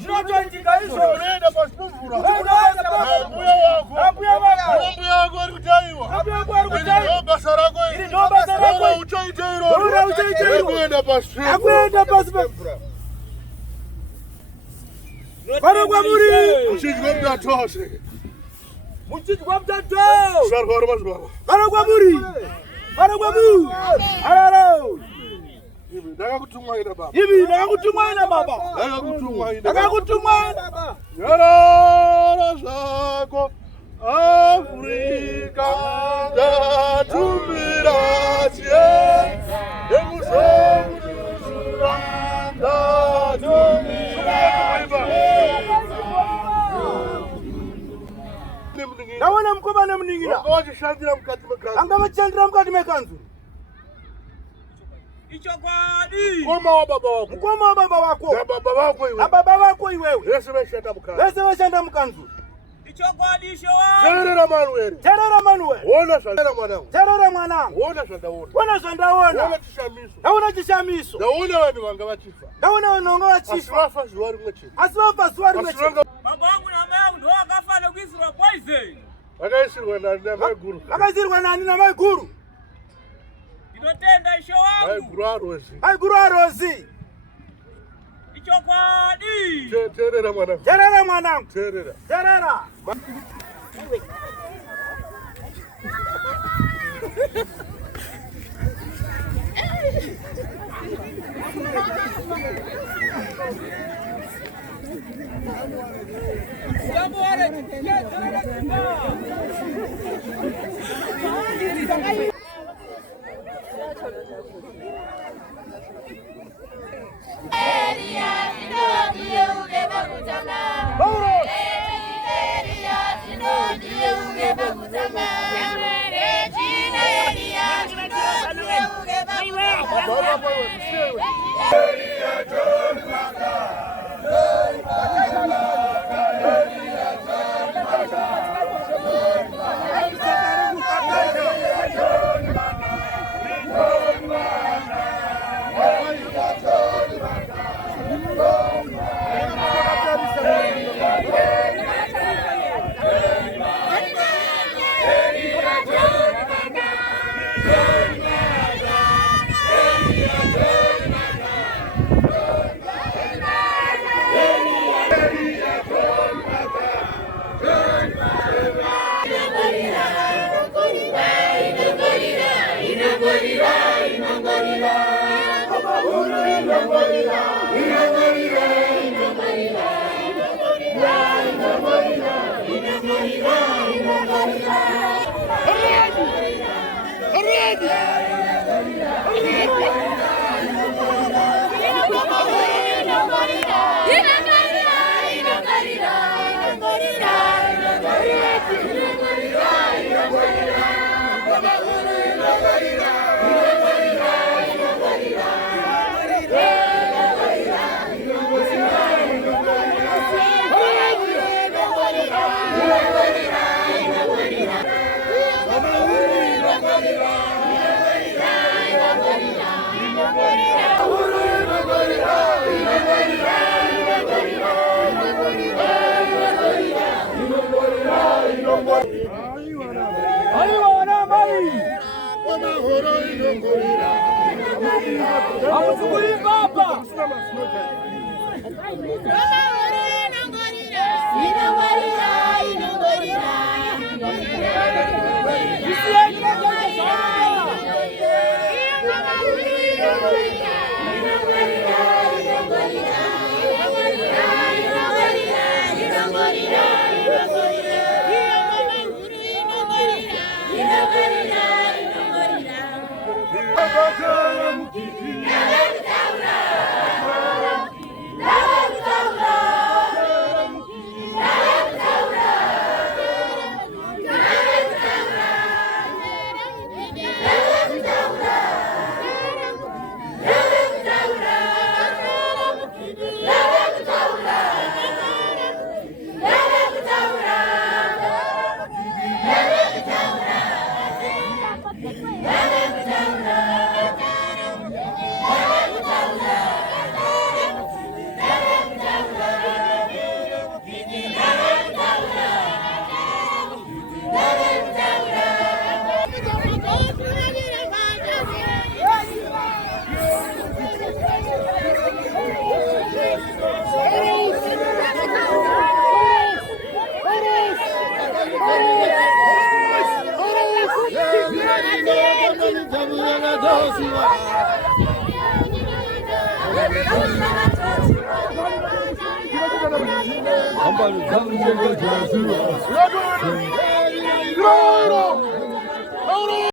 Zinotoitika hizo. Unaenda pasipura. Unaenda pasipura. Mbuya wako. Mbuya wako. Mbuya wako alikutaiwa. Mbuya wako alikutaiwa. Ili ndo sarako. Ili ndo sarako. Ora uchaitero. Ora uchaitero. Akuenda pasipura. Akuenda pasipura. Para kwa muri. Mchijwa mtatose. Mchijwa mtatose. Sarko mazbaba. Para kwa muri. Para kwa muri. Araro. Nataka kutumwa ina baba. Hivi nataka kutumwa ina baba. Nataka kutumwa ina. Nataka kutumwa ina baba. Yara zako Afrika datumiratie. Emusomuzura Naona mkoba na mningira. Wajishandira mkati mekanzu. Angabachandira mkati mekanzu. Ichokwadi. Mkoma wa baba wako. Mkoma wa baba wako. Na baba wako iwe. Na baba wako iwewe. Yesu weshanda mkanzu. Yesu weshanda mkanzu. Ichokwadi showa. Terera Manuel. Terera Manuel. Wona shanda mwanangu. Terera mwanangu. Wona shanda wona. Wona shanda wona. Wona chishamiso. Wona chishamiso. Wona wanu wanga wachifa. Wona wanonga wachifa. Asiwafa zwari mwechi. Asiwafa zwari mwechi. Baba wangu na mama yangu ndo akafana kwisirwa poison. Akaisirwa na maguru. Akaisirwa na maguru. Inotenda isho wangu. Maguru arozi. Maguru arozi. Ichokwadi. Terera mwanangu. Terera mwanangu. Terera. Terera. Bravo!